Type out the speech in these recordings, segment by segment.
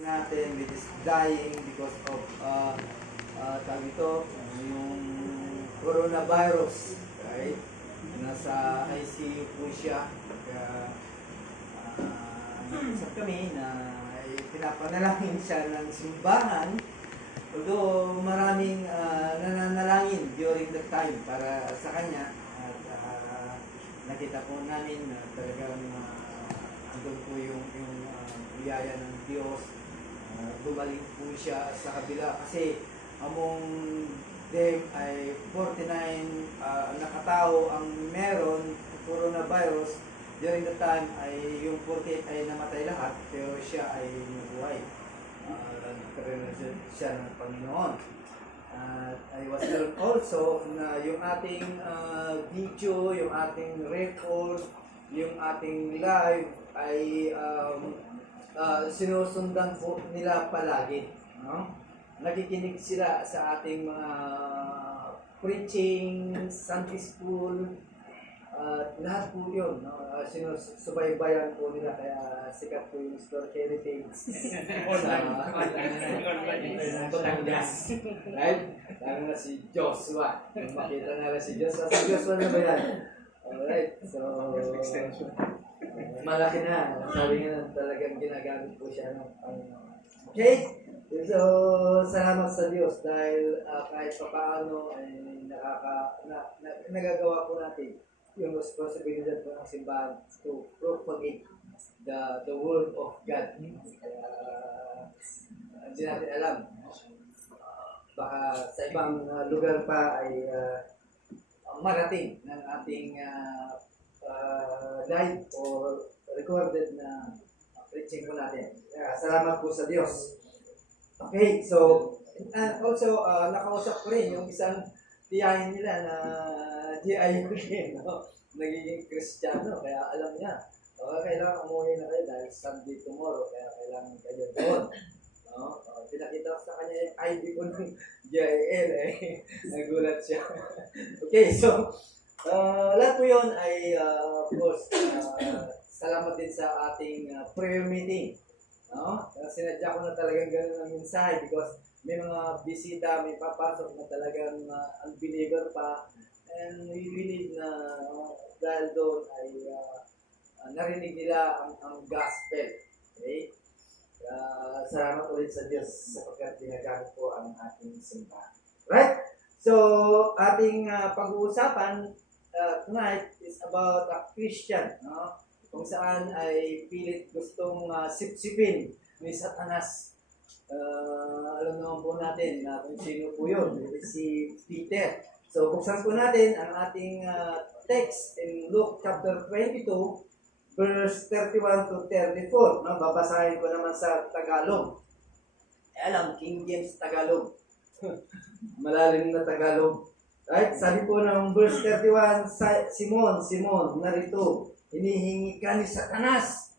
natin which is dying because of tawag ito, yung coronavirus, right? Nasa ICU po siya. Kaya nag-usap kami na pinapanalangin siya ng simbahan. Although maraming nananalangin during the time para sa kanya. At nakita po namin na talagang andun po yung biyaya ng Diyos. Gumaling po siya sa kabila kasi among them ay 49 na katao ang meron coronavirus. During the time ay yung 48 ay namatay lahat pero siya ay nabuhay. Nagkaroon siya ng Panginoon. I was told also na yung ating video, yung ating record, yung ating live ay sinusundan po nila palagi. No? Nakikinig sila sa ating mga preaching, Sunday school, lahat po yun. No? Sinusubaybayan po nila kaya sikat po yung Store Heritage sa Batangas. Right? Lalo na si Joshua. Kung makita nga si Joshua. Si Joshua na ba yan? Alright. So, malaki na. Sabi nga talagang ginagamit po siya ng Panginoon. Okay? So, salamat sa Diyos dahil kahit pa paano ay nagagawa po natin yung responsibilidad po ng simbahan to propagate the word of God. Hindi natin alam. Baka sa ibang lugar pa ay marating ng ating live or recorded na preaching po natin. Salamat po sa Diyos. Okay, so, and also, nakausap ko rin yung isang tiyahin nila na GIU rin, no? Nagiging Kristiyano, kaya alam niya. Kailangan umuwi na kayo dahil Sunday tomorrow, kaya kailangan kayo doon. No? Pinakita ko sa kanya yung ID ko ng GIL, nagulat siya. Okay, so, lahat po yun ay, of course, salamat din sa ating prayer meeting. No? Sinadya ko na talagang ganun ang mensahe because may mga bisita, may papasok na talagang unbeliever pa. And we believe na dahil doon ay narinig nila ang gospel. Okay? Salamat ulit sa Diyos sapagkat ginagamit po ang ating simbahan. Right? So, ating pag-uusapan tonight is about a Christian. No? Kung saan ay pilit gustong sipsipin ni Satanas. Alam naman po natin na kung sino po yun. Si Peter. So, buksan po natin ang ating text in Luke chapter 22, verse 31 to 34. No? Babasahin ko naman sa Tagalog. Alam, King James Tagalog. Malalim na Tagalog. Right? Sabi po ng verse 31, Simon, narito, hinihingi ka ni Satanas.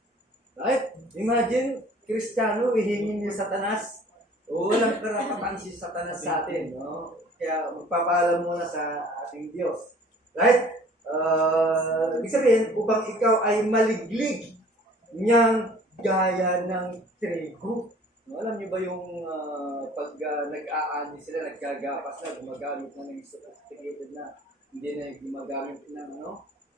Right? Imagine, Kristiyano, hihingi ni Satanas. Walang karapatan si Satanas sa atin. No? Kaya magpapaalam muna sa ating Diyos. Right? Ibig sabihin, upang ikaw ay maliglig niyang gaya ng trigo. No, alam niyo ba yung pag nag-aani sila, nagkagapas na, gumagamit na ng sophisticated na, hindi na gumagamit ng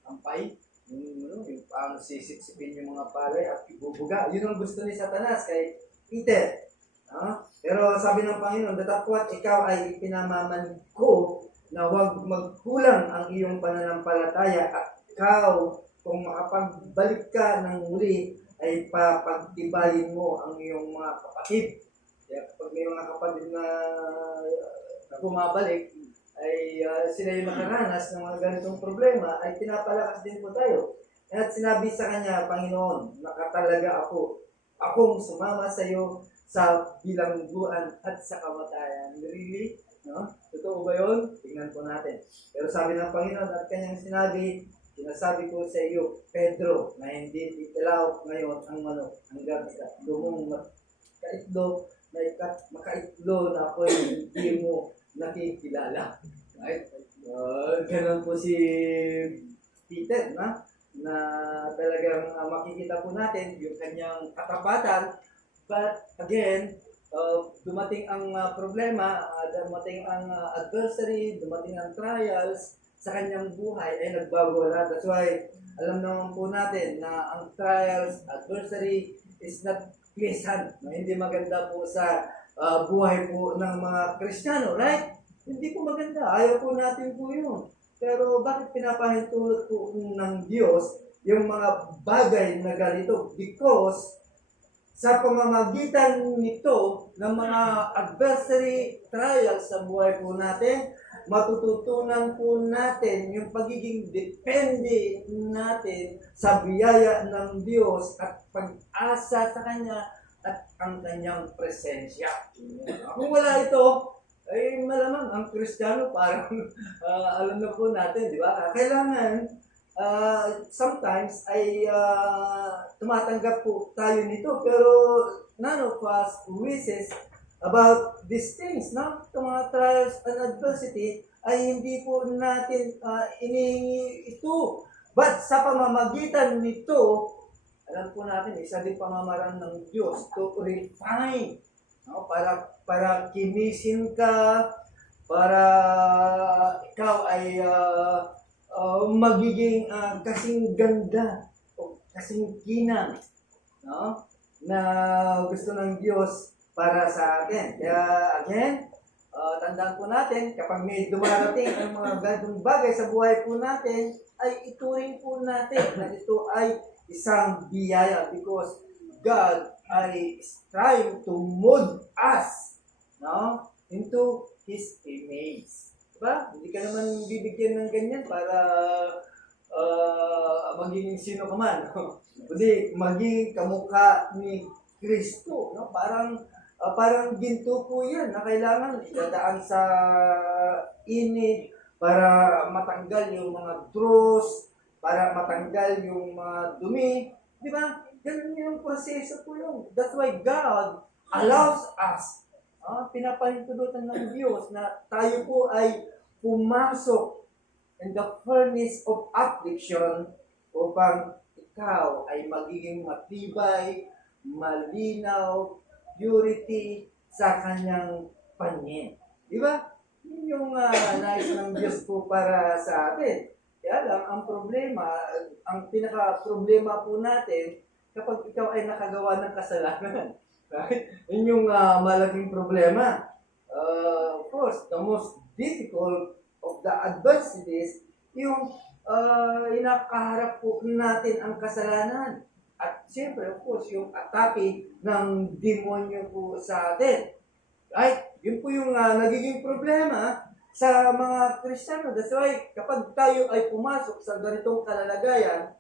ampay, yung paano sisipin yung mga palay at ibubuga. Yun ang gusto ni Satanas kay Peter. Pero sabi ng Panginoon, datapwat ikaw ay ipinamaman ko na huwag magkulang ang iyong pananampalataya at ikaw, kung makapagbalik ka ng muli, ay papagtibayin mo ang iyong mga kapatid. Kaya kapag may mga kapatid na bumabalik, ay sila yung nakaranas ng mga ganitong problema, ay pinapalakas din po tayo. At sinabi sa kanya, Panginoon, nakatalaga akong sumama sa iyo sa bilangguan at sa kamatayan. Really? No? Totoo ba yun? Tingnan po natin. Pero sabi ng Panginoon at kanyang sinasabi ko sa iyo, Pedro, na hindi italaw ngayon ang manok hanggang sa lumong makaitlo na ako'y hindi mo nakikilala. Right? Ganun po si Peter, na talagang makikita po natin yung kanyang katapatan But again, dumating ang problema, dumating ang adversary, dumating ang trials sa kanyang buhay ay nagbago na. That's why alam naman po natin na ang trials, adversary is not pleasant. No? Hindi maganda po sa buhay po ng mga Kristiyano, right? Hindi po maganda. Ayaw po natin po yun. Pero bakit pinapahintulot po ng Diyos yung mga bagay na ganito? Because sa pamamagitan nito ng mga adversary trials sa buhay po natin, matututunan po natin yung pagiging depende natin sa biyaya ng Diyos at pag-asa sa Kanya at ang Kanyang presensya. Kung wala ito, ay malamang ang Kristiyano parang alam na po natin, di ba? Kailangan sometimes ay tumatanggap po tayo nito, pero none of us wishes about these things, no? Itong mga trials and adversity ay hindi po natin inihingi ito. But sa pamamagitan nito, alam po natin, isa din pamamaraan ng Diyos to refine, no? Para kinisin ka, para ikaw ay magiging kasing ganda o kasing kinang, no? Na gusto ng Diyos para sa atin. Kaya again, tandaan po natin, kapag may dumarating ang mga gandong bagay sa buhay po natin, ay ituring po natin na ito ay isang biyaya because God ay trying to mold us, no, into His image. Diba? Hindi ka naman bibigyan ng ganyan para maging sino ka man. Kundi maging kamukha ni Kristo, no? Parang ginto po yan na kailangan idadaan sa init para matanggal yung mga dross, para matanggal yung mga dumi. Di ba? Ganun yung proseso po yun. That's why God allows us, pinapahintulutan ng Diyos na tayo po ay pumasok in the furnace of affliction upang ikaw ay magiging matibay, malinaw, purity sa kanyang paningin. Di ba? Yun yung nais ng Diyos po para sa atin. Kaya lang, ang problema, ang pinaka-problema po natin, kapag ikaw ay nakagawa ng kasalanan. Right? Yun yung malaking problema. Of course, the most difficult of the adversities, yung inakaharap po natin ang kasalanan. At siyempre, of course, yung atake ng demonyo po sa atin. Right? Yun po yung nagiging problema sa mga Kristiyano. That's why, kapag tayo ay pumasok sa ganitong kalalagayan,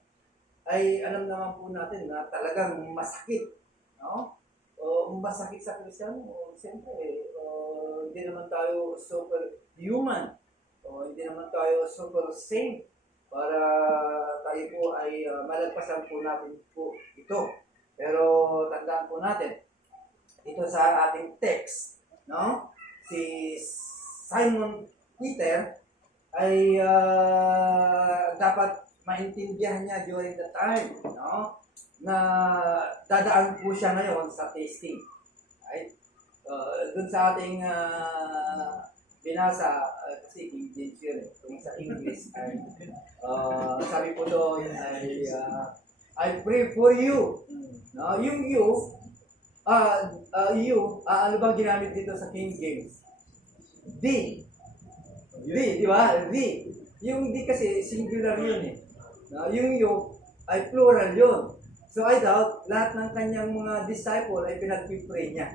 ay alam naman po natin na talagang masakit. No? Masakit sa Kristiyano. Siyempre, hindi naman tayo super human. Hindi naman tayo super saint para tayo po ay malagpasan po natin po ito. Pero tandaan po natin, dito sa ating text, no? Si Simon Peter ay dapat maintindihan niya during the time, no? Na dadaan po siya ngayon sa tasting. Right? Dun sa ating binasa, kasi King James yun eh. Kung sa English ay, sabi po doon ay, I pray for you. No? Yung you, ano bang ginamit dito sa King James? The. Di ba? The. Yung di kasi singular yun eh. No? Yung you ay plural yun. So I doubt, lahat ng kanyang mga disciple ay pinag-pray niya.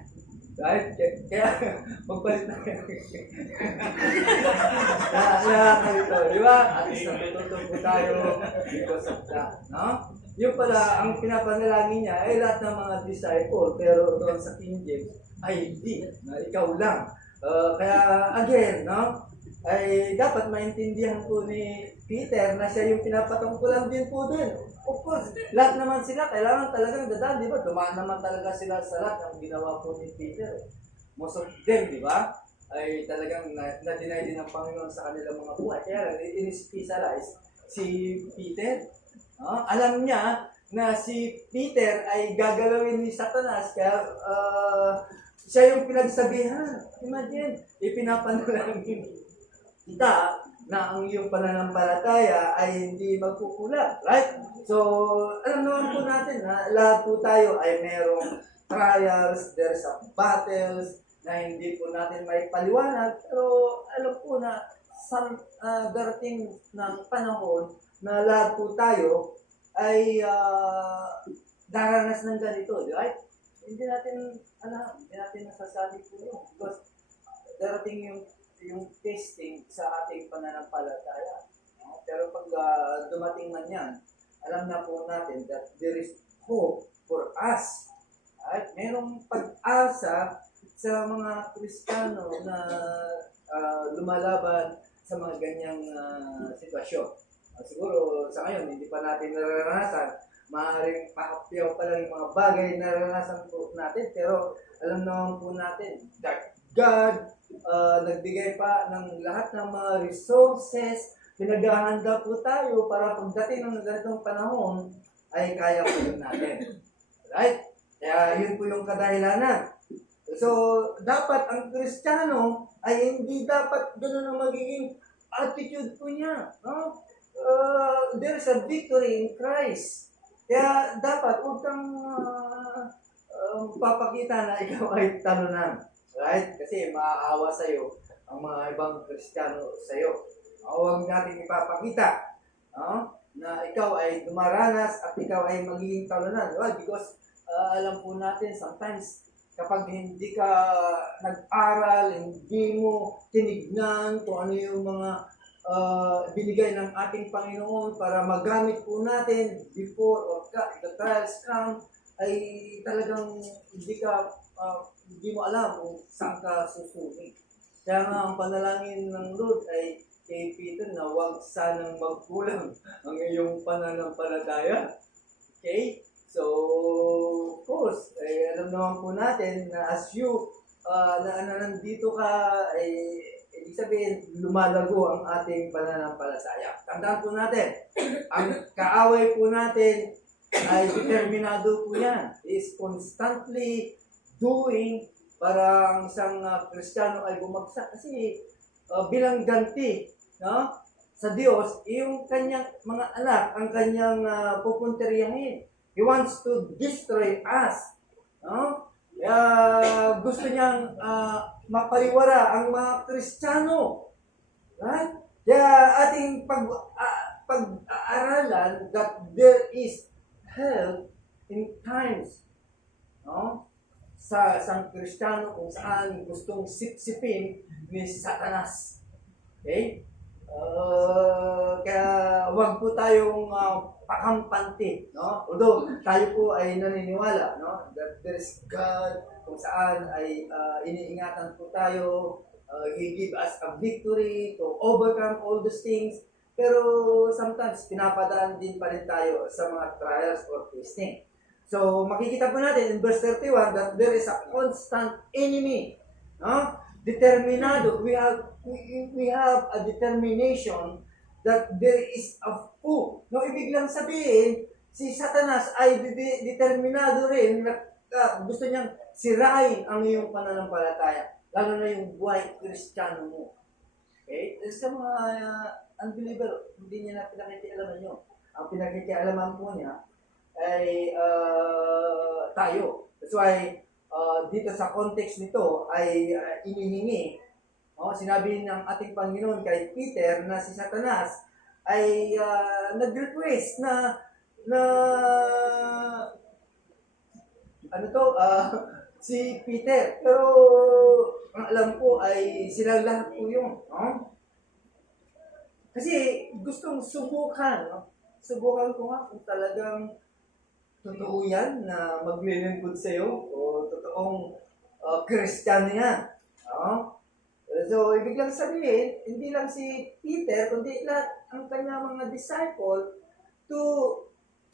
Right? Kaya, magpalit na kayo. Di ba? At least natututo po tayo because of that. No? Yung pala, ang pinapanalangin niya ay lahat ng mga disciple, pero doon sa King James ay hindi, na ikaw lang. Kaya again, no? Ay dapat maintindihan po ni Peter na siya yung pinapatungkulan din po din. Of course, lahat naman sila, kailangan talagang dadaan, di ba? Dumaan naman talaga sila sa lahat ng ginawa po ni Peter. Most of them, di ba? Ay talagang na-deny din ng Panginoon sa kanilang mga buhay. Kaya in-specialize si Peter. Alam niya na si Peter ay gagalawin ni Satanas, kaya siya yung pinagsabihan. Imagine, ipinapanalangin kita na ang iyong pananampalataya ay hindi magkukulang. Right? So, alam naman po natin na lahat po tayo ay merong trials, there's some battles na hindi po natin may paliwanag, pero alam po na darating ng panahon na lahat po tayo ay daranas ng ganito, right? Hindi natin hindi natin nasasabi po yun because darating yung testing sa ating pananampalataya. No? Pero pag dumating man yan, alam na po natin that there is hope for us. At merong pag-asa sa mga Kristiyano na lumalaban sa mga ganyang sitwasyon. Siguro sa ngayon, hindi pa natin nararanasan. Maaaring pahapyaw pa lang yung mga bagay na naranasan po natin. Pero alam naman po natin that God nagbigay pa ng lahat ng mga resources, pinaghahanda po tayo para pagdating ng ganitong panahon ay kaya po yun natin. Right? Kaya yun po yung kadahilanan. So, dapat ang Kristiyano ay hindi dapat gano'n ang magiging attitude po niya. No? There's a victory in Christ. Kaya dapat huwag kang papakita na ikaw ay talunan. Right? Kasi maaawa sa'yo ang mga ibang Kristiyano sa'yo. Huwag natin ipapakita na ikaw ay dumaranas at ikaw ay magiging talunan. Right? Because alam po natin, sometimes kapag hindi ka nag-aral, hindi mo tinignan kung ano yung mga binigay ng ating Panginoon para magamit po natin before or the trials come, ay talagang hindi mo alam kung saan ka susunig. Kaya nga ang panalangin ng Lord ay kay Peter na huwag sanang magkulang ang iyong pananampalataya. Okay? So, of course, alam naman po natin na as you nandito ka, ibig sabihin, lumalago ang ating pananampalataya. Tandaan po natin, ang kaaway po natin ay determinado po yan. He is constantly doing para ang isang Kristiyano ay bumagsak. Kasi bilang ganti sa Diyos, yung kanyang mga anak, ang kanyang pupunteriyahin. He wants to destroy us. No? Gusto niyang mapariwara ang mga Kristiyano. Right? Kaya ating pag-aaralan that there is hell in times. No? Sa isang Kristiyano kung saan gustong sipsipin ni Satanas. Okay? Kaya wag po tayong pakampante, no? Although tayo po ay naniniwala, no, that there is God kung saan ay iniingatan po tayo, He give us a victory to overcome all these things. Pero sometimes pinapadaan din pa rin tayo sa mga trials or testing. So makikita po natin in verse 31 that there is a constant enemy, no? Determinado. We have a determination that there is a foe. No, ibig lang sabihin, si Satanas ay determinado rin na gusto niyang sirain ang iyong pananampalataya. Lalo na yung buhay Kristiyano mo. Okay? Sa mga unbeliever, hindi niya na pinakikialaman nyo. Ang pinakikialaman po niya ay tayo. That's why, dito sa context nito ay inihingi. Sinabi ng ating Panginoon kay Peter na si Satanas ay nag-request na si Peter. Pero ang alam ko ay silang lahat po yun. Kasi gustong subukan. Subukan ko nga kung talagang totoo yan na maglilingkod sa'yo o totoong Kristiyano yan. So, ibig lang sabihin, hindi lang si Peter, kundi lahat ang kanyang mga disciple to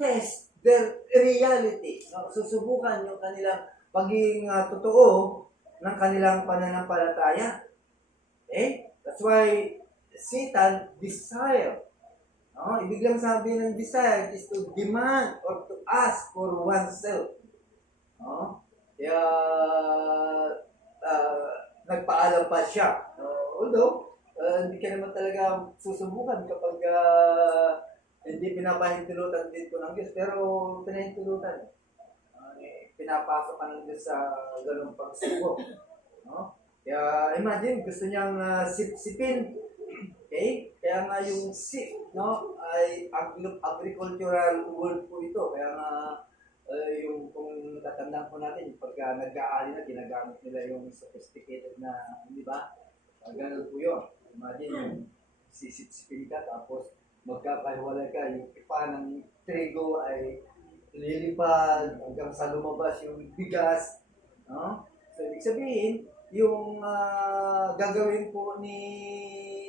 test their reality. Susubukan yung kanilang pagiging totoo ng kanilang pananampalataya. Okay? That's why Satan desire No? Ibig lang sabihin ng desire is to demand or to ask for oneself. No? Kaya, nagpaalam pa siya. Although, hindi ka naman talaga susubukan kapag hindi pinapahintulutan din ko ng Diyos. Pero pinahintulutan. Pinapasok ka ng Diyos sa ganung pagsubok. No? Kaya imagine, gusto niyang sip-sipin. Okay? Kaya nga yung sip, no, ay agricultural word po ito. Kaya nga yung kung tatandaan po natin, pag nag-aali na, ginagamit nila yung sophisticated na, di ba? Ganun po yun. Imagine yung sisip-sipin ka, tapos magkapahiwalay ka, yung ipa ng trigo ay lilipad hanggang sa lumabas yung bigas. No? So, ibig sabihin, yung gagawin po ni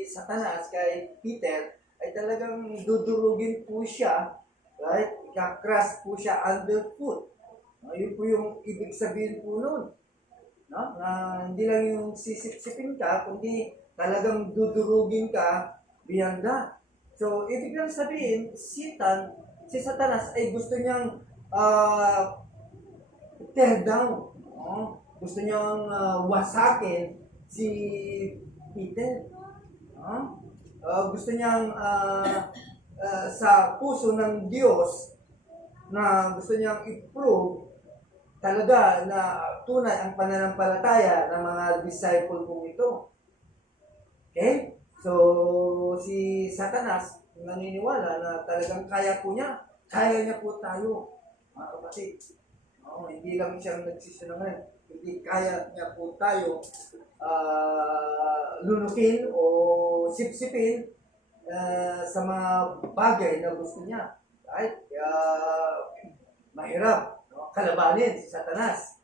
Satanas kay Peter ay talagang dudurugin po siya, right? Ika-crush po siya underfoot. No? Yun po yung ibig sabihin po nun. No? Na hindi lang yung sisip-sipin ka, kundi talagang dudurugin ka beyond that. So, ibig lang sabihin, si Satanas ay gusto niyang tear down. No? Gusto niyang wasakin si Peter. No? Gusto niyang sa puso ng Diyos na gusto niyang i-prove talaga na tunay ang pananampalataya ng mga disciple kong ito. Okay? So, si Satanas naniniwala na talagang kaya po niya. Kaya niya po tayo. Mga kapatid. Hindi lang siya nagsisinungaling. Hindi kaya niya po tayo lunukin o sipsipin sa mga bagay na gusto niya. Right? Kaya mahirap kalabanin si Satanas.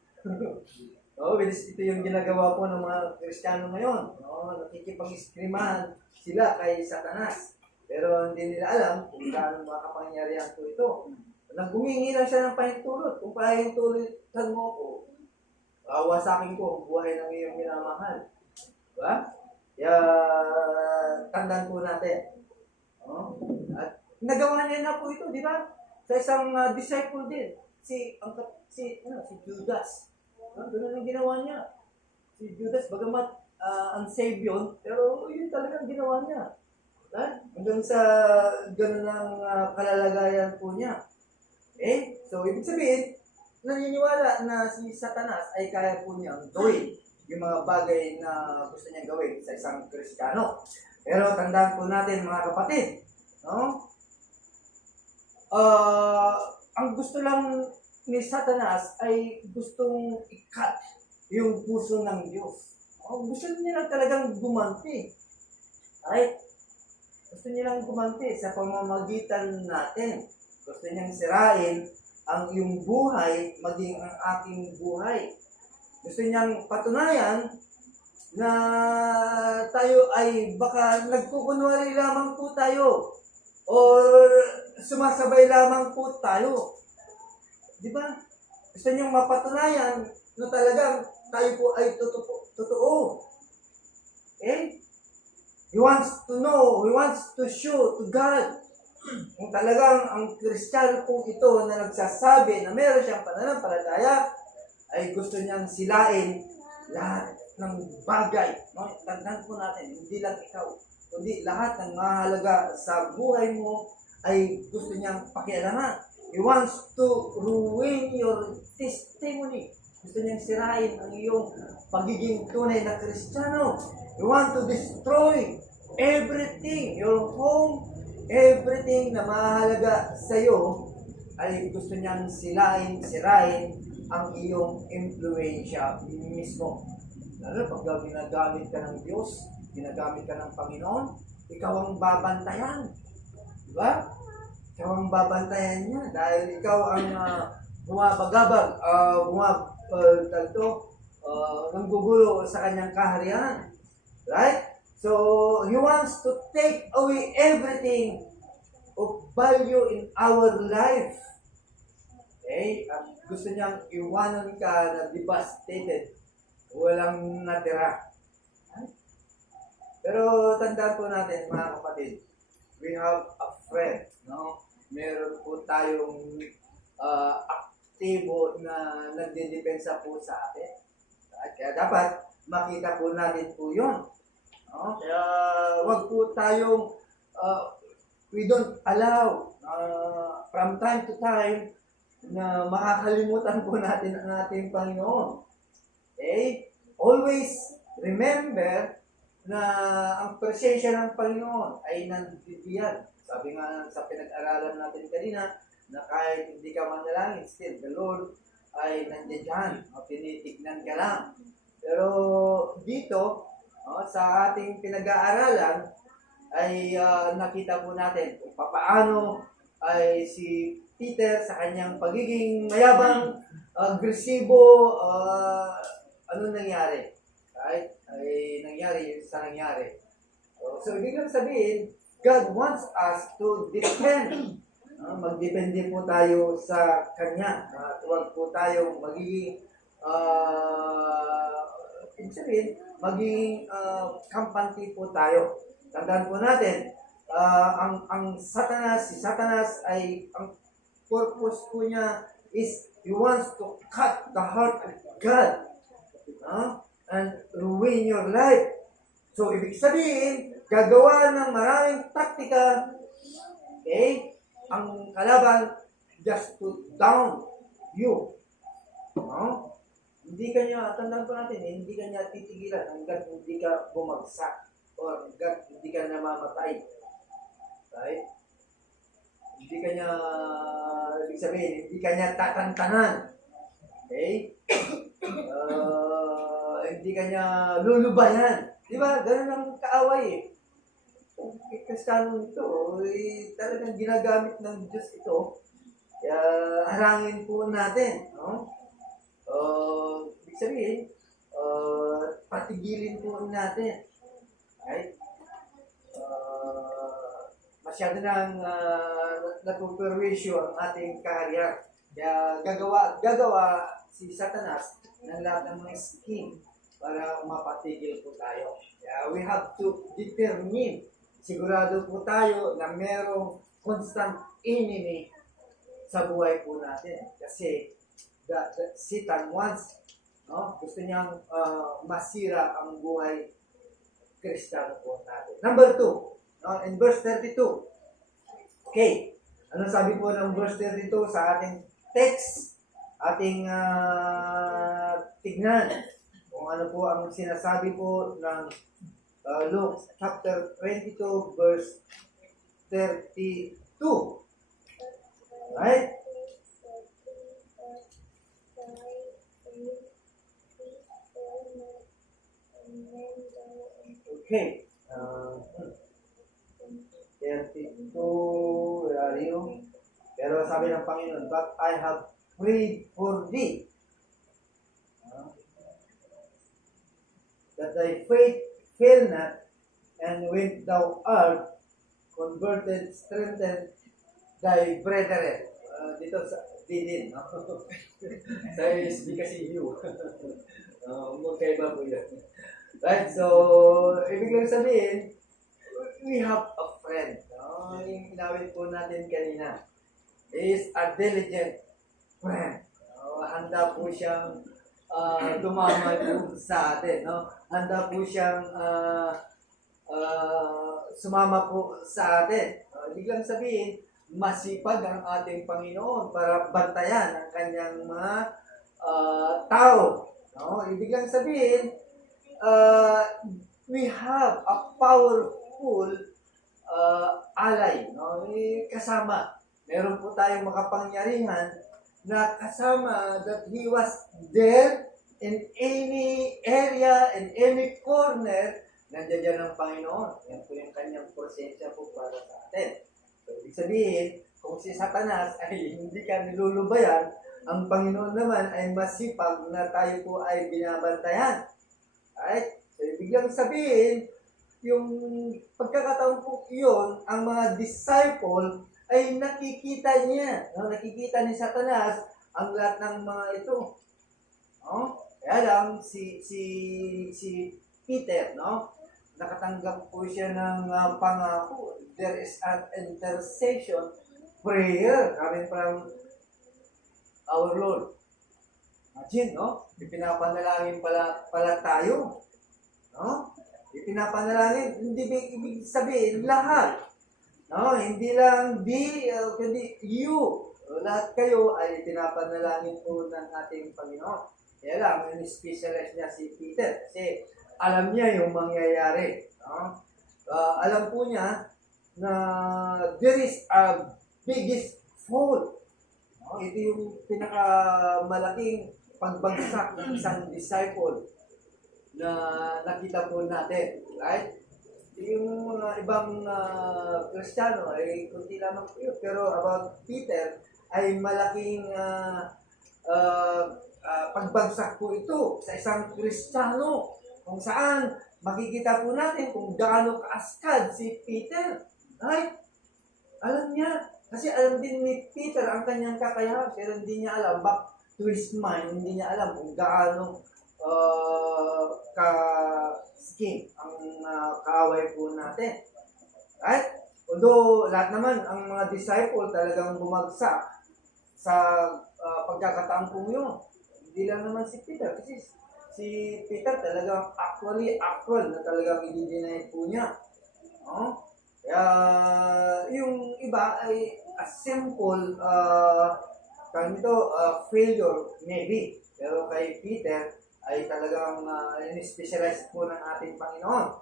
Ito yung ginagawa po ng mga Kristiyano ngayon. Nakikipag-iskrimahan sila kay Satanas. Pero hindi nila alam kung gaano makapangyarihan po ito. Naghumingi lang siya ng pahintulot. Kung pahintulutan mo ko, wasakin ko ang buhay ng iyong minamahal. Diba? Kaya, tandaan po natin. At nagawa niya na po ito, di ba? Sa isang disciple din. Si Judas. Doon ang ginawa niya. Si Judas, bagamat unsaved yun, pero yun talagang ginawa niya. Hanggang sa gano'n ang kalalagayan po niya. Okay? So, ibig sabihin, naniniwala na si Satanas ay kaya po niyang gawin yung mga bagay na gusto niyang gawin sa isang Kristiyano. Pero tandaan po natin mga kapatid, no? Ang gusto lang ni Satanas ay gustong i-cut yung puso ng Diyos. Gusto niya lang talagang gumanti. Right? Gusto niya lang gumanti sa pamamagitan natin. Gusto niyang sirain ang iyong buhay, maging ang aking buhay. Gusto niyang patunayan na tayo ay baka nagkukunwari lamang po tayo or sumasabay lamang po tayo. Di ba? Gusto niyang mapatunayan na talagang tayo po ay totoo. Okay? He wants to know, he wants to show to God kung talagang ang Kristiyano po ito na nagsasabi na meron siyang pananampalataya ay gusto niyang silain lahat ng bagay. No? Tandaan po natin, hindi lang ikaw, kundi lahat ng mahalaga sa buhay mo ay gusto niyang pakialaman. He wants to ruin your testimony. Gusto niyang sirain ang iyong pagiging tunay na Kristiyano. You want to destroy everything, your home, everything na mahalaga sa iyo ay gusto niyang sirain ang iyong influensya mismo. Lalo pag ginagamit ka ng Diyos, ginagamit ka ng Panginoon, ikaw ang babantayan. Diba? Ikaw ang babantayan niya dahil ikaw ang bumabagabag, nanggugulo sa kanyang kaharian. Right? So, He wants to take away everything of value in our life. Okay? At gusto niyang iwanan ka na devastated. Walang natira. Right? Pero tandaan po natin, mga kapatid, we have a friend, no? Meron po tayong aktibo na nagdedepensa po sa atin. At kaya dapat makita po natin po yun. No? Kaya wag po tayong, we don't allow from time to time na makakalimutan po natin ang ating Panginoon. Okay? Always remember na ang presensya ng Panginoon ay nandiyan. Sabi nga sa pinag-aralan natin kanina, na kahit hindi ka manalangin, still the Lord ay nandiyan. Tinitignan ka lang. Pero dito, sa ating pinag-aaralan, ay nakita po natin kung paano ay si Peter sa kanyang pagiging mayabang, agresibo, ano nangyari? Right? Ay nangyari sa nangyari. So, ibig lang sabihin, God wants us to depend. Magdepende po tayo sa Kanya. Huwag po tayo magiging, ibig sabihin, magiging kampante po tayo. Tandaan po natin, si Satanas ay, ang purpose po niya is, he wants to cut the heart of God. And ruin your life. So, ibig sabihin, gagawa ng maraming taktika, okay, ang kalaban just to down you. Hindi kanya, tandaan po natin, hindi kanya titigilan hanggang hindi ka bumagsak or hanggang hindi ka namamatay. Right? Hindi kanya, ibig sabihin, hindi kanya tatantanan. Okay? Hindi kanya lulubayan. Di ba? Ganun ang kaaway eh. Kung Kristiyano ito, talagang ginagamit ng Diyos ito. Kaya harangin po natin. No? Ibig sabihin, patigilin po natin. Right? Masyado nang natuperwisyo ang ating kaharian. Kaya gagawa si Satanas ng lahat ng mga scheme para mapatigil po tayo. We have to determine. Sigurado po tayo na merong constant enemy sa buhay po natin. Kasi Satan wants, gusto niyang masira ang buhay Kristiyano po natin. Number 2, in verse 32. Okay, ano sabi po ng verse 32 sa ating text? Ating tignan kung ano po ang sinasabi po ng Luke chapter 22 verse 32. Right? Okay. 32, where are you? Pero sabi ng Panginoon, but I have prayed for thee, that thy faith fail not, and when thou art converted, strengthen thy brethren. Dito sa din, no? Sa SB kasi you. Magkaiba po yun. Right, so, ibig lang sabihin, we have a friend. Yung inawit po natin kanina is a diligent friend. Handa po siyang tumama po sa atin. No? Handa po siyang sumama po sa atin. Ibig lang sabihin, masipag ang ating Panginoon para bantayan ang kanyang mga tao. No? Ibig lang sabihin, we have a powerful ally. No? Kasama. Meron po tayong makapangyarihan na kasama that he was there in any area, in any corner, nandiyan ang Panginoon. Yan po yung kanyang presensya po para sa atin. So, ibig sabihin, kung si Satanas ay hindi ka nilulubayan, ang Panginoon naman ay masipag na tayo po ay binabantayan. Right? So, ibig lang sabihin, yung pagkakataon po yun, ang mga disciple ay nakikita niya. No? Nakikita ni Satanas ang lahat ng mga ito. No? Kaya lang, si Peter, no? nakatanggap po siya ng pangako. There is an intercession prayer coming from our Lord. Imagine, no? Ipinapanalangin pala tayo. No? Ipinapanalangin, hindi ibig sabihin lahat. No? Hindi lang kundi you. Lahat kayo ay pinapanalangin po ng ating Panginoon. Kaya lang, specialize niya si Peter kasi alam niya yung mangyayari. No? Alam po niya na there is a biggest fault. No? Ito yung pinakamalaking pagbagsak ng isang disciple na nakita po natin. Right? Yung mga ibang Kristiyano ay kunti lamang po yun. Pero about Peter ay malaking pagbagsak po ito sa isang Kristiyano kung saan makikita po natin kung gaano kaaskad si Peter. Right? Alam niya. Kasi alam din ni Peter ang kanyang kakayahan. Pero hindi niya alam. Back to his mind, hindi niya alam kung gaano ka-skin ang kaaway po natin. Right? Although lahat naman ang mga disciple talagang bumagsak sa pagkakataon po yun. Hindi lang naman si Peter. Kasi si Peter talagang actual na talagang i-deny po niya. No? Kaya yung iba ay a simple failure maybe. Pero kay Peter ay talagang specialized po ng ating Panginoon.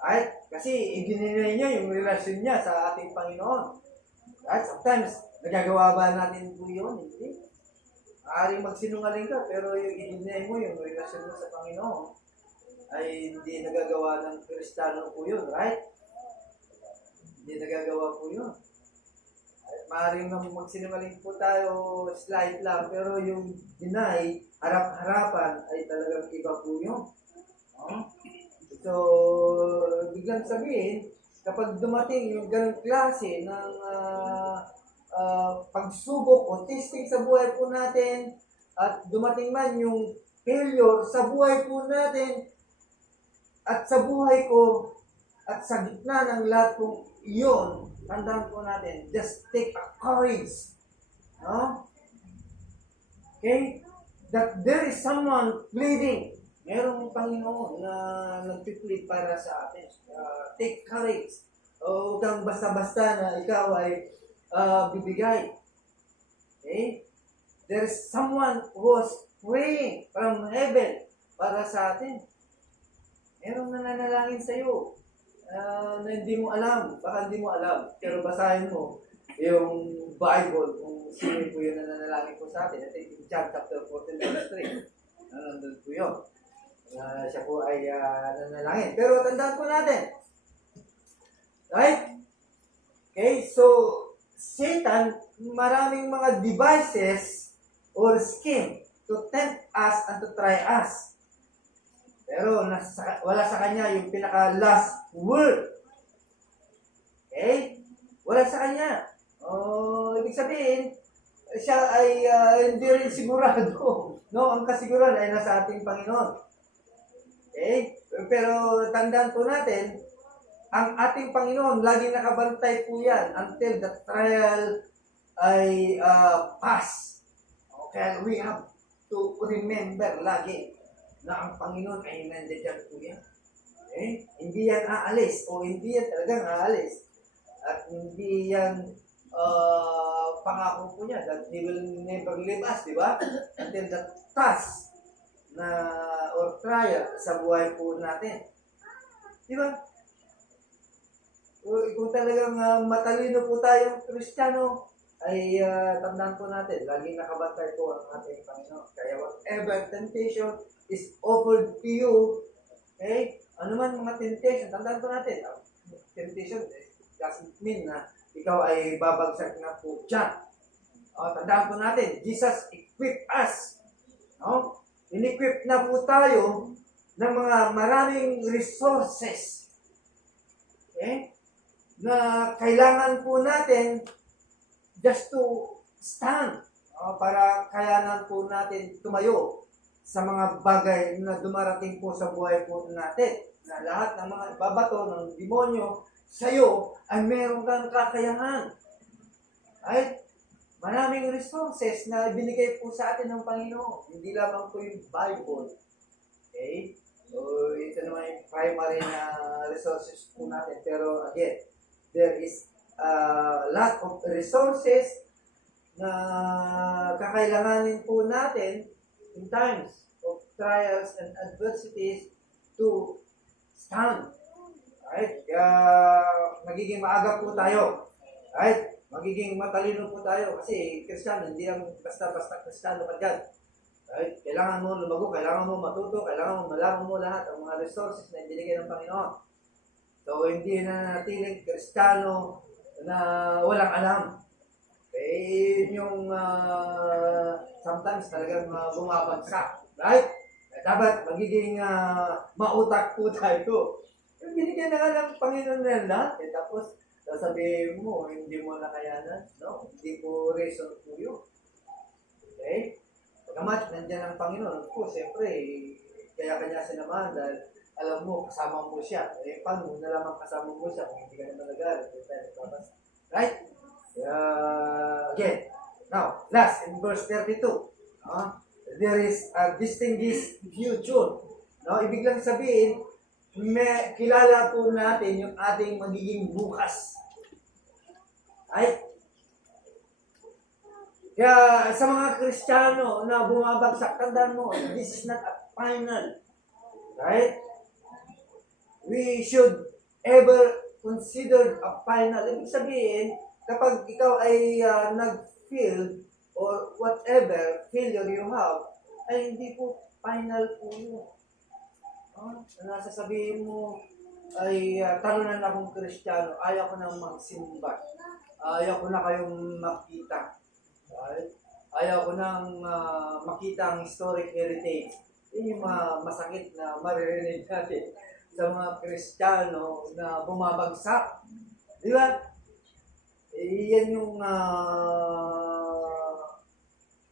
Right? Kasi i-deny niya yung relasyon niya sa ating Panginoon. Right? Sometimes, nagagawa ba natin po yun? Hindi. Maaaring magsinungaling ka, pero yung i-deny mo yung relasyon mo sa Panginoon ay hindi nagagawa ng Kristiyano po yun. Right? Hindi nagagawa po yun. Maaaring magsinungaling po tayo slight lang, pero yung deny, harap-harapan ay talagang iba po yun. So, biglang sabihin, kapag dumating yung ganong klase ng pagsubok o testing sa buhay po natin, at dumating man yung failure sa buhay po natin, at sa buhay ko, at sa gitna ng lahat kong iyon, tandaan po natin, just take a courage. No? Okay? That there is someone pleading. Merong Panginoon na nagpiplead para sa atin. Take courage. O kang basta-basta na ikaw ay bibigay. Okay? There is someone who was praying from heaven para sa atin. Merong nananalangin sa iyo. Na hindi mo alam, baka hindi mo alam, pero basahin mo yung Bible kung sino po yun na nanalangin po sa atin. I think in John chapter 14 verse 3, nandun po yun. Siya po ay nanalangin. Pero tandaan po natin, right? Okay, so Satan, maraming mga devices or scheme to tempt us and to try us. Pero wala sa kanya yung pinaka-last word. Okay? Wala sa kanya. Ibig sabihin, siya ay hindi rin sigurado. No? Ang kasiguran ay nasa ating Panginoon. Okay? Pero tandaan po natin, ang ating Panginoon, lagi nakabantay po yan until the trial ay pass. Okay? We have to remember lagi na ang Panginoon ay nandiyan po yan. Okay? Hindi yan aalis o hindi yan talagang aalis. At hindi yan pangako po niya that He will never leave us, di ba? Until the task na or trial sa buhay po natin. Di ba? Kung talagang matalino po tayong Kristiyano, ay tandaan po natin, laging nakabantay po ang ating Panginoon. Kaya whatever temptation is offered to you, okay? Ano man mga temptation, tandaan po natin, temptation doesn't mean na ikaw ay babagsak na po dyan. Tandaan po natin, Jesus equipped us. No? In-equip na po tayo ng mga maraming resources. Okay? Na kailangan po natin just to stand. Para kayanan po natin tumayo sa mga bagay na dumarating po sa buhay po natin. Na lahat ng mga babato ng demonyo sa'yo ay meron kang kakayahan. Right? Maraming resources na binigay po sa atin ng Panginoon. Hindi lamang po yung Bible. Okay? So, ito naman yung primary na resources po natin. Pero again, there is a lot of resources na kakailanganin po natin in times of trials and adversities to stand. Right? Kaya magiging maaga po tayo. Right? Magiging matalino po tayo kasi Kristiyano, hindi lang basta-basta Kristiyano ka dyan. Right? Kailangan mo lumago, kailangan mo matuto, kailangan mo malaman mo lahat ang mga resources na ibinigay ng Panginoon. So, hindi na natiling Kristiyano na walang alam. Eh, yung sometimes talagang bumabagsak. Right? Dapat magiging mautak po tayo. Yung binigyan na nga ng Panginoon na lahat. Tapos, sasabihin mo, hindi mo nakayanan. No? Hindi po reason po yun. Okay? Pagkamat, nandiyan ang Panginoon. Of course, siyempre, kaya kanya sinamahan dahil alam mo, kasama mo siya. Eh, paano mo na lamang kasama mo siya kung hindi ka naman nag-aaral? Right? Again, now, last, in verse 32, there is a distinguished future. No? Ibig lang sabihin, kilala po natin yung ating magiging bukas. Right? Kaya sa mga Kristiyano na bumabagsak, tandaan mo, this is not a final. Right? We should ever consider a final. Ibig sabihin, kapag ikaw ay nag-fail or whatever failure you have, ay hindi po final po yun. Nasasabihin mo ay talunan akong Kristiyano, ayaw ko nang magsimba. Ayaw ko na kayong makita. Right? Ayaw ko nang makita ang historic heritage. Yun yung masakit na maririnig natin sa mga Kristiyano na bumabagsak. Di ba? Yan yung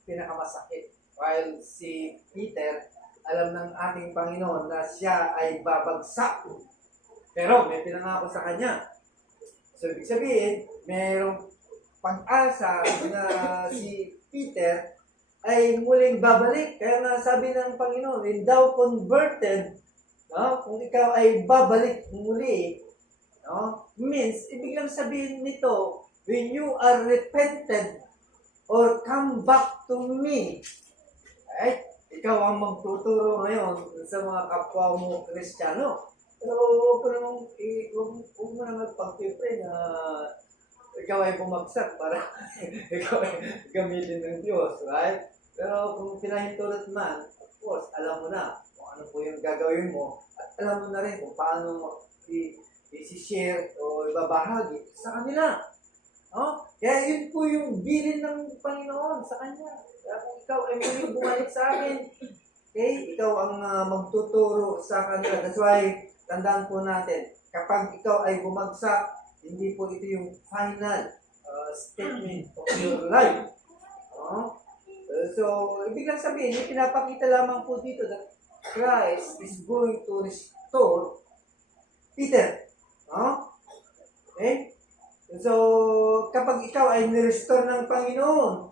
pinakamasakit. While si Peter, alam ng ating Panginoon na siya ay babagsak. Pero may pinangako sa kanya. So, ibig sabihin, mayroong pag-asa na si Peter ay muling babalik. Kaya nga sabi ng Panginoon, when thou converted, kung ikaw ay babalik muli, means, ibig lang sabihin nito, when you are repented or come back to me, right? Ikaw ang magtuturo ngayon sa mga kapwa mo Kristiyano. Pero huwag mo naman pag-pray na ikaw ay bumagsak para ikaw ay gamitin ng Diyos, right? Pero kung pinahintulot man, of course, alam mo na kung ano po yung gagawin mo at alam mo na rin kung paano i-share o ibabahagi sa kanila. Kaya yun po yung bilin ng Panginoon sa Kanya. Kaya kung ikaw ay muling bumalik sa akin, okay, ikaw ang magtuturo sa kanila. That's why, tandaan po natin, kapag ikaw ay bumagsak, hindi po ito yung final statement of your life. So, ibig lang sabihin, yung pinapakita lamang po dito that Christ is going to restore Peter. Okay? So, kapag ikaw ay nirestore ng Panginoon,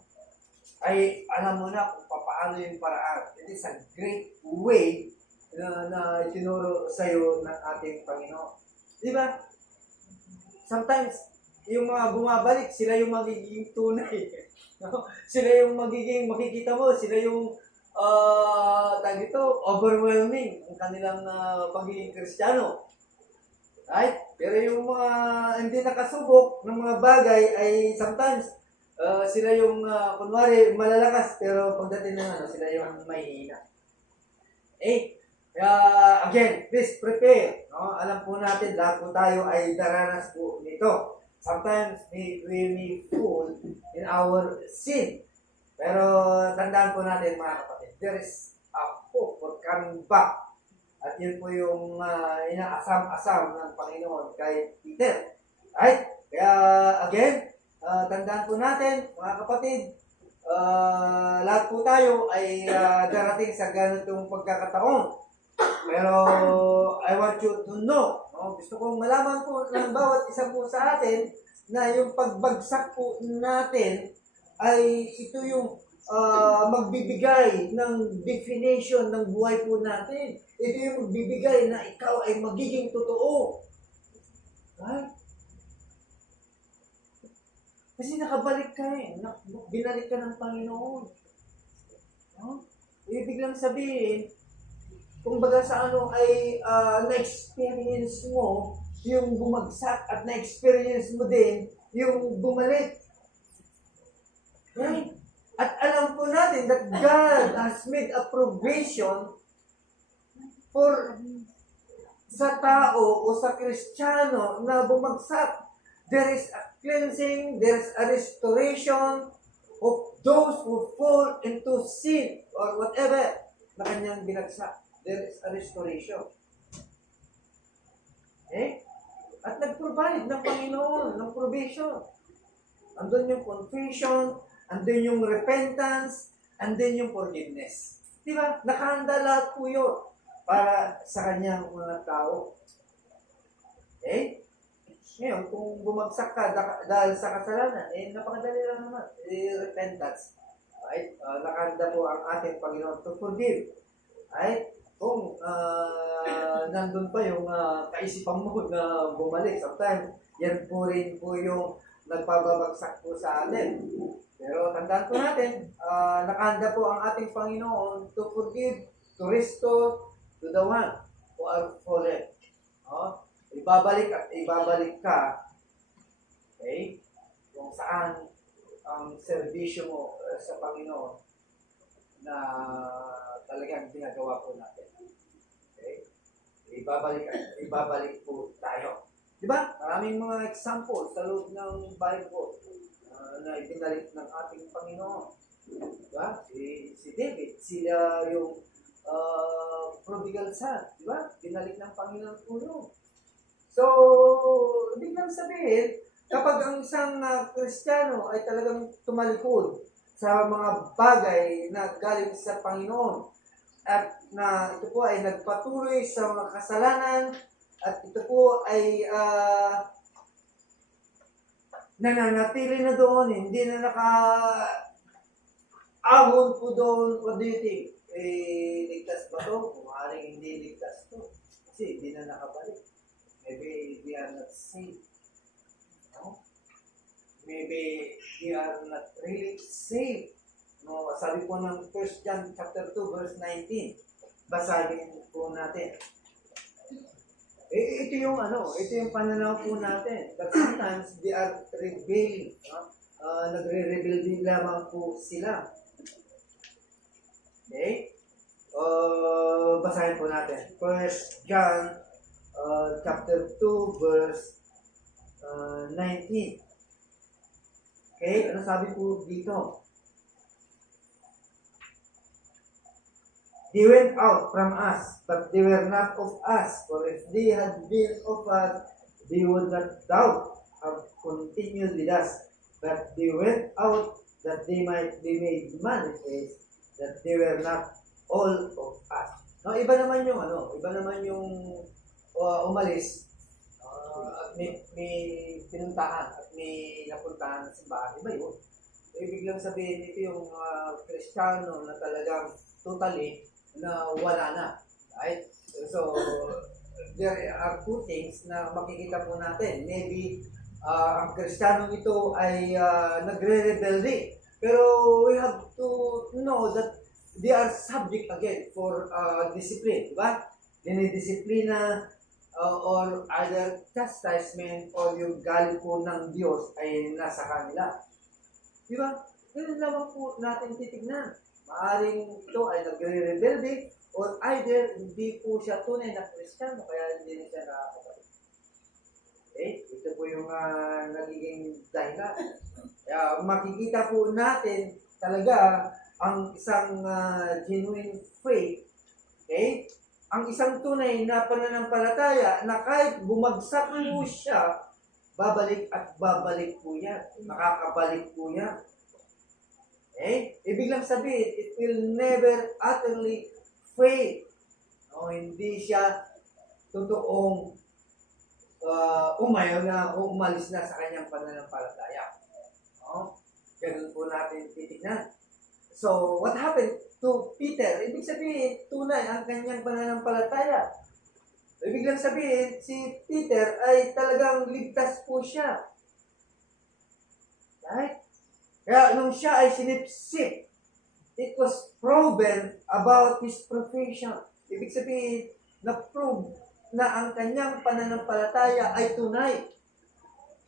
ay alam mo na kung paano yung paraan. It is a great way na itinuro sa'yo ng ating Panginoon. Di ba? Sometimes, yung mga bumabalik, sila yung magiging tunay. Sila yung magiging, makikita mo, sila yung overwhelming ang kanilang pagiging Kristiyano. Right? Pero yung mga hindi nakasubok ng mga bagay ay sometimes sila yung kunwari malalakas pero pagdating ng sila yung mahihina. Kaya again, please prepare. Alam po natin lahat po tayo ay daranas po nito. Sometimes we may fall in our sin. Pero tandaan po natin mga kapatid, there is a hope for coming back. At yun po yung inaasam-asam ng Panginoon kay Peter. Right? Kaya again, tandaan po natin, mga kapatid, lahat po tayo ay darating sa ganitong pagkakataon. Pero I want you to know, no? Gusto kong malaman po ng bawat isa po sa atin na yung pagbagsak po natin ay ito yung magbibigay ng definition ng buhay po natin. Ito yung magbibigay na ikaw ay magiging totoo. Right? Kasi nakabalik ka eh. Binalik ka ng Panginoon. No? Ibig lang sabihin, kung baga sa ano ay na-experience mo yung bumagsak at na-experience mo din yung bumalik. Right? At alam po natin that God has made a provision for sa tao o sa Kristiyano na bumagsak. There is a cleansing, there is a restoration of those who fall into sin or whatever na kanyang binagsak. There is a restoration. Okay? At nag-provide ng Panginoon ng provision. Andun yung confession, andun yung repentance, andun yung forgiveness. Di ba? Nakahanda lahat po yun para sa kanyang mga tao. Okay? Ngayon, kung bumagsak ka dahil sa kasalanan, napakadali lang naman. Repentance. Right? Nakahanda po ang ating Panginoon to forgive. Right? Kung nandun pa yung kaisipan mo na bumalik, sometimes yan po rin po yung nagpababagsak po sa atin. Pero tandaan po natin, nakahanda po ang ating Panginoon to forgive, to restore to the one who are fallen. Ibabalik at ibabalik ka, okay, kung saan ang serbisyo mo sa Panginoon na talagang ginagawa po natin. Okay? Ibabalik at ibabalik po tayo. Di ba? Maraming mga example sa loob ng Bible na ibinalik ng ating Panginoon. Di ba? Si David, sila yung prodigal son. Di ba? Binalik ng Panginoon po yun. So, ibig lang sabihin, kapag ang isang Kristiyano ay talagang tumalikod sa mga bagay na galing sa Panginoon at na ito po ay nagpatuloy sa mga kasalanan at ito po ay nananatili na doon, hindi na naka-ahon po doon. What do you think? Ligtas ba ito? Kung maaaring hindi ligtas ito. Kasi hindi na nakabalik. Maybe they are not saved. No? Maybe they are not really saved. No, sabi po ng 1 John chapter 2 verse 19. Basahin po natin. Ito yung ito yung pananaw po natin. But sometimes they are rebelling. Nagre-rebel din lamang po sila. Okay? Basahin po natin. 1 John chapter 2 verse 19. Okay? Ano sabi po dito? They went out from us, but they were not of us. For if they had been of us, they would not doubt have continued with us. But they went out that they might be made manifest that they were not all of us. No, iba naman yung umalis at may pinuntahan at may napuntahan sa simbahan. Iba yun. Ibig lang sabihin, ito yung Kristiyano na talagang totally na wala na. Right? So, there are two things na makikita po natin. Maybe, ang Kristiyanong ito ay nagre-rebelde. Pero we have to know that they are subject again for discipline. Diba? Dinidisiplina or either chastisement or yung galit po ng Diyos ay nasa kanila. Diba? Ganun lamang po natin titignan. Maaring ito ay nagre-rebelde or either hindi po siya tunay na Kristiyano kaya hindi siya nakakabalik. Okay? Ito po yung nagiging dahilan. Kaya makikita po natin talaga ang isang genuine faith. Okay? Ang isang tunay na pananampalataya na kahit bumagsak po siya, babalik at babalik po yan. Makakabalik po yan. Okay? Ibig lang sabihin, it will never utterly fail. No, hindi siya totoong umayaw na o umalis na sa kanyang pananampalataya. No? Ganun po natin titignan. So, what happened to Peter? Ibig sabihin, tunay ang kanyang pananampalataya. Ibig lang sabihin, si Peter ay talagang ligtas po siya. Right? Kaya nung siya ay sinipsip, it was proven about his profession. Ibig sabihin, na-prove na ang kanyang pananampalataya ay tunay.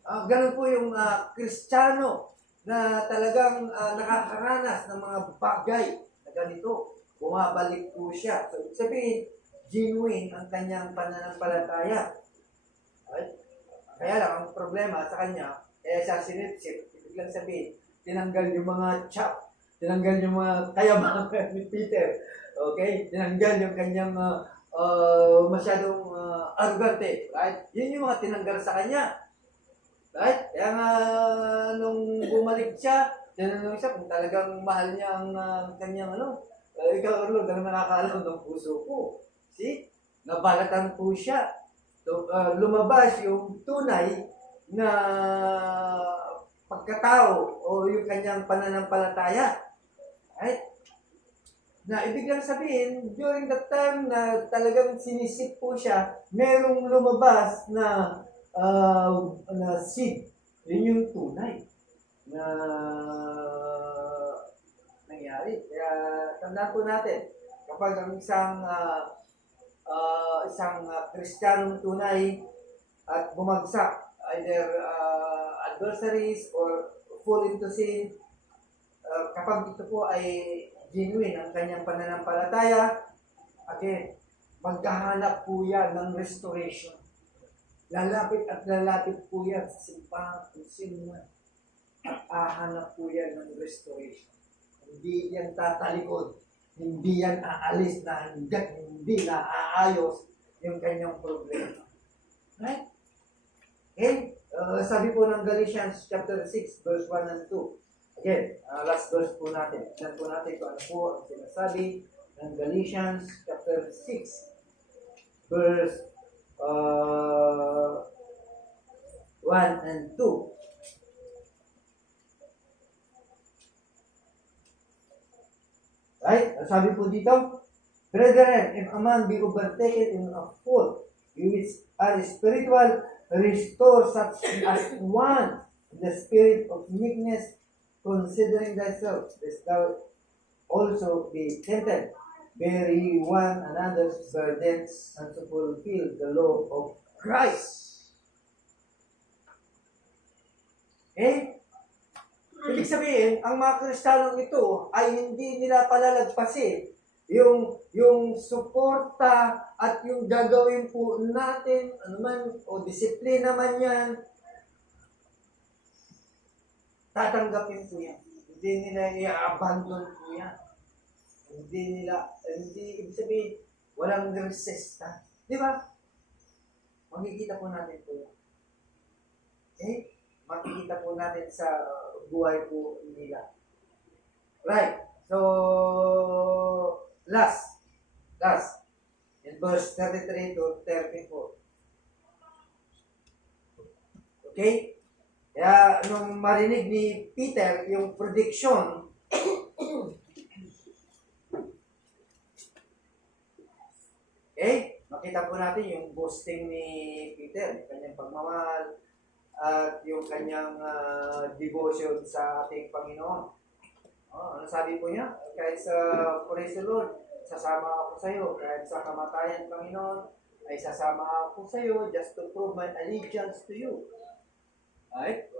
Ganun po yung Kristiyano na talagang nakakaranas ng mga bagay na ganito. Bumabalik po siya. So, ibig sabihin, genuine ang kanyang pananampalataya. Right? Kaya lang, ang problema sa kanya, kaya siya sinipsip. Ibig lang sabihin, tinanggal yung mga chop, tinanggal yung mga kayabangan ni Peter. Okay? Tinanggal yung kanyang masyadong arrogante. Right? Yun yung mga tinanggal sa kanya. Right? Kaya nga, nung bumalik siya, tinanong siya kung talagang mahal niya ang kanyang ikaw, Lord, ang nakakaalam ng puso ko. See? Nabalatan po siya. So, lumabas yung tunay na pagkatao o yung kanyang pananampalataya. Right? Na ibig lang sabihin, during that time na talagang sinisip po siya, merong lumabas na seed. Yun yung tunay na nangyari. Kaya tandaan po natin, kapag ang isang Kristiyanong tunay at bumagsak, either adversaries or fall into sin, kapag ito po ay genuine ang kanyang pananampalataya, again, maghahanap po yan ng restoration. Lalapit at lalapit po yan sa simbahan kung sino man. At hahanap po yan ng restoration. Hindi yan tatalikod. Hindi yan aalis na hanggat hindi na aayos yung kanyang problema. Right? Okay? Sabi po ng Galatians chapter 6, verse 1 and 2. Again, last verse po natin. Tignan po natin kung ano po ang sinasabi ng Galatians chapter 6, verse 1 and 2. Right? Sabi po dito, Brethren, if a man be overtaken in a fault, you which are spiritual, restore such as one in the spirit of meekness, considering thyself, lest thou also be tempted. Bear ye one another's burdens, and to fulfill the law of Christ. Okay? Ibig sabihin, ang mga Kristiyanong ito ay hindi nila palalagpasin yung suporta at yung gagawin po natin, anuman, o disiplina man yan, tatanggapin po yan. Hindi nila i-abandon po yan. Hindi, ibig sabihin, walang resistance. Di ba? Makikita po natin po yan. Okay? Makikita po natin sa buhay po nila. Right. So, last. In verse 33 to 34. Okay? Kaya, nung marinig ni Peter yung prediction, okay? Makita po natin yung boasting ni Peter, yung kanyang pagmamahal, at yung kanyang devotion sa ating Panginoon. Ano sabi po niya? Kahit sa praise the Lord, sasama ako sa iyo. Kahit sa kamatayan, Panginoon, ay sasama ako sa iyo just to prove my allegiance to you. Right?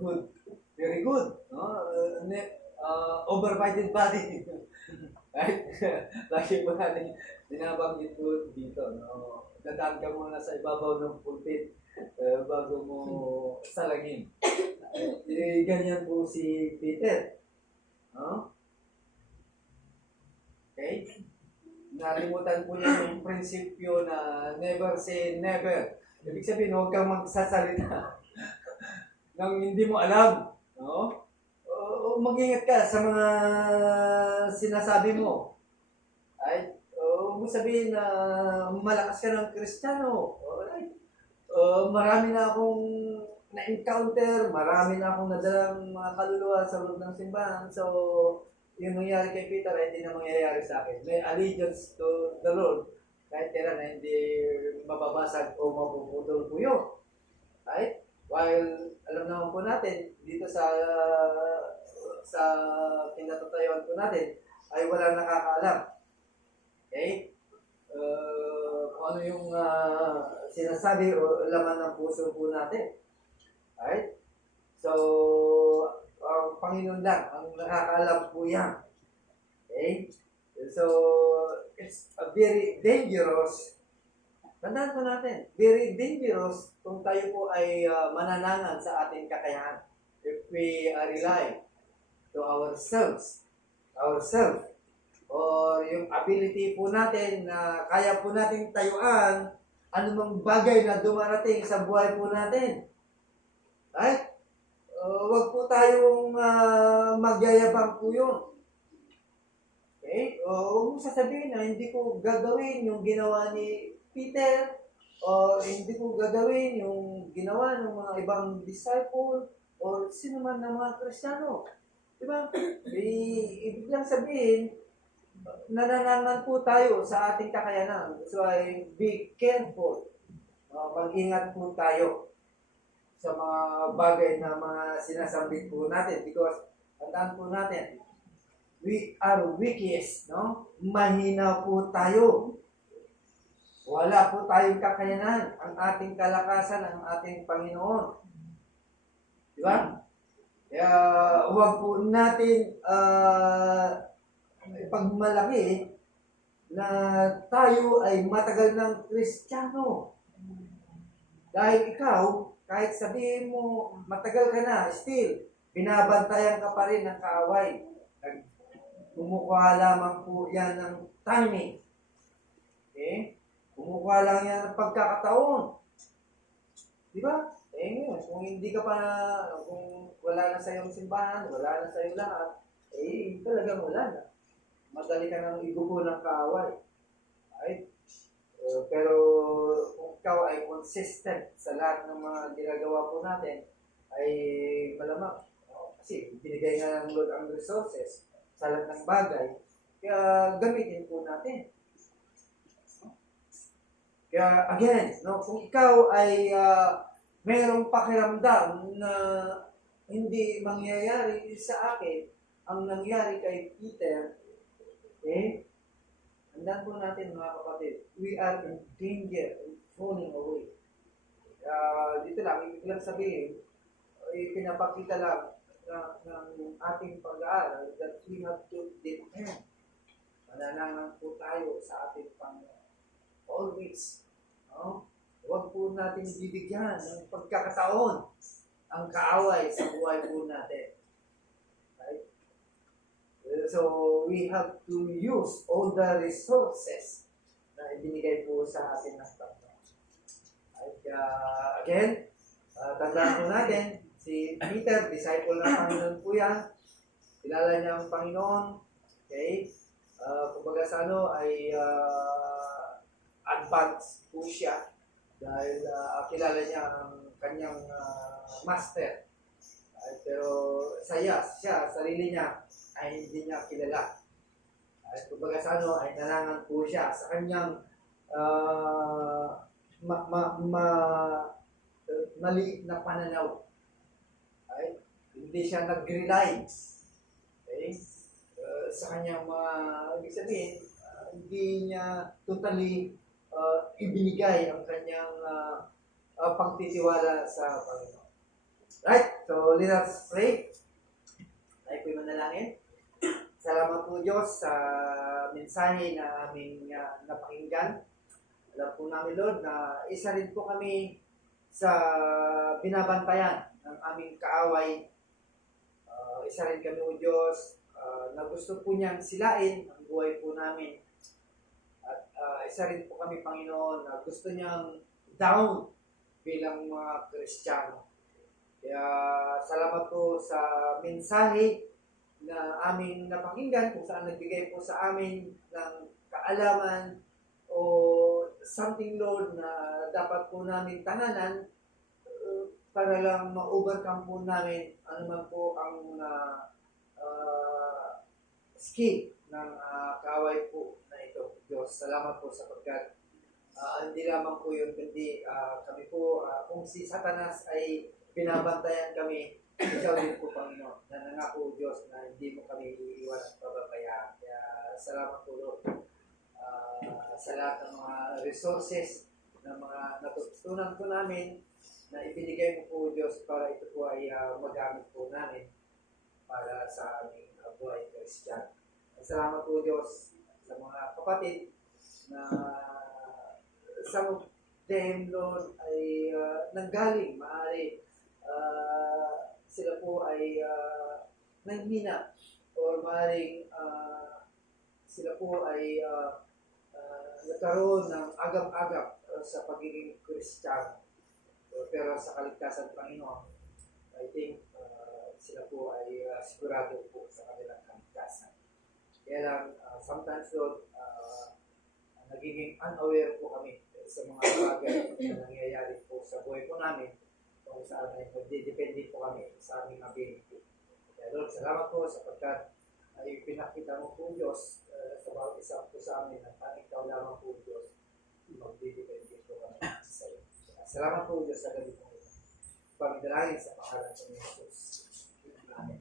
Good. Very good. Overbided body. Right? Lagi po natin binabanggit po dito. Dadaan ka muna sa ibabaw ng pulpit bago mo salagin. Ganyan po si Peter. Okay? Nalimutan po niya yung prinsipyo na never say never. Ibig sabihin, huwag kang magsasalita nang hindi mo alam. mag-ingat ka sa mga sinasabi mo. Ay, huwag mo sabihin na malakas ka ng Kristiyano. Alright. Marami na akong na-encounter, marami na akong nadalang mga kaluluwa sa loob ng simbahan. So, yung nangyari kay Peter ay hindi na mangyayari sa akin. May allegiance to the Lord kahit kailan na hindi mababasag o mapupudol po yun. Right? While alam naman po natin dito sa pinatatayuan po natin ay walang nakakaalam. Okay? Kung ano yung sinasabi o laman ng puso po natin. Right? So, ang Panginoon lang ang nakakaalam po yan. Okay? So, it's a very dangerous. Tandaan po natin, very dangerous kung tayo po ay mananangan sa ating kakayahan. If we rely to ourselves, or yung ability po natin na kaya po nating tayuan anumang bagay na dumarating sa buhay po natin. Right? Wag po tayong magyayabang po yun. Okay? Huwag mo sasabihin na hindi ko gagawin yung ginawa ni Peter o hindi ko gagawin yung ginawa ng mga ibang disciple o sino man ng mga Kristiyano. Diba? Ibig lang sabihin, nananangan po tayo sa ating kakayanan. So, be careful. Mag-ingat po tayo sa mga bagay na mga sinasambit po natin because tandaan po natin, we are weakest, no? Mahina po tayo. Wala po tayong kakayanan. Ang ating kalakasan, ang ating Panginoon. Di ba? Kaya huwag po natin ipagmalaki na tayo ay matagal ng Kristiyano. Dahil ikaw, kahit sabihin mo matagal ka na, still, binabantayan ka pa rin ng kaaway. Kumukuha lamang po yan ng timing. Okay? Kumukuha lang yan ng pagkakataon. Di ba? Ngayon, kung hindi ka pa, kung wala na sa iyong simbahan, wala na sa iyong lahat, talagang wala na. Madali ka nang igugo ng kaaway. Right? Pero kung ikaw ay consistent sa lahat ng mga ginagawa po natin, ay malamang. Kasi binigay nga ng Lord ang resources sa lahat ng bagay, kaya gamitin po natin. Kaya again, no, kung ikaw ay mayroong pakiramdam na hindi mangyayari sa akin ang nangyari kay Peter, okay? Tandaan po natin mga kapatid, we are in danger of falling away. Dito lang, ibig lang sabihin, pinapakita lang ng ating pag-aaral that we have to depend. Mananangan po tayo sa ating Panginoon. Always. No? Huwag po natin bibigyan ng pagkakataon ang kaaway sa buhay po natin. Right? So, we have to use all the resources na ibinigay po sa atin ng Panginoon. Right? Again, tandaan po natin, si Peter, disciple ng Panginoon po yan. Kilala niya ang Panginoon. Okay? Kumbaga sa ay advanced po siya dahil kilala niya ang kanyang master. Pero siya, sarili niya, ay hindi niya kilala. Kumbaga sa ay nanangan po siya sa kanyang maliit na pananaw. Right? Hindi siya nag-rely. Okay? Sa kanyang mga, ibig sabihin, hindi niya totally ibinigay ang kanyang pagtitiwala sa Panginoon. Right? So, let us pray. Tayo po'y manalangin. Salamat po Diyos sa mensahe na aming napakinggan. Alam po namin, Lord, na isa rin po kami sa binabantayan ng aming kaaway. Isa rin kami, O Diyos, na gusto po niyang silain ang buhay po namin. At isa rin po kami, Panginoon, na gusto niyang down bilang mga Kristiyano. Kaya salamat po sa mensahe na aming napakinggan, kung saan nagbigay po sa amin ng kaalaman o something, Lord, na dapat po namin tanganan para lang ma-overcome po namin ano man po ang skill ng kaaway po na ito. Diyos, salamat po sapagkat hindi lamang po yun, kundi kami po, kung si Satanas ay binabantayan kami, ikaw din po, Panginoon, na nangako, Diyos, na hindi mo kami iiwan at pababayaan. Kaya salamat po, Lord, sa lahat ng mga resources na mga natutunan po namin na ibinigay mo po, Diyos, para ito po ay magamit po namin para sa aming buhay Christian. Salamat po, Diyos, sa mga kapatid na some of them, Lord, ay nanggaling, maaari sila po ay nanghina or maaaring sila po ay nagkaroon ng agam-agam sa pagiging Kristiyano. Pero sa kaligtasan ng Panginoon, I think sila po ay sigurado po sa kanilang kaligtasan. Kaya lang, sometimes, Lord, nagiging unaware po kami sa mga bagay na nangyayari po sa buhay po namin kung saan ay magdidepende po kami sa aming ability. Kaya Lord, salamat po sapagkat ay pinakita mo po Diyos sa bawat isa po sa amin at tanging ikaw lamang po Diyos magdidepende po kami sa iyo. Salamat po Diyos sa gabi po ito. Pagdalangin sa pangalan ng Jesus. Amen.